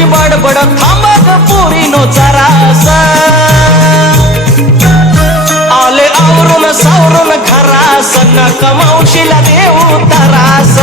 तुझी बडबड थांबक पोरीनो जरास आले आवरून सावरून घरास नका मावशीला देऊ तरास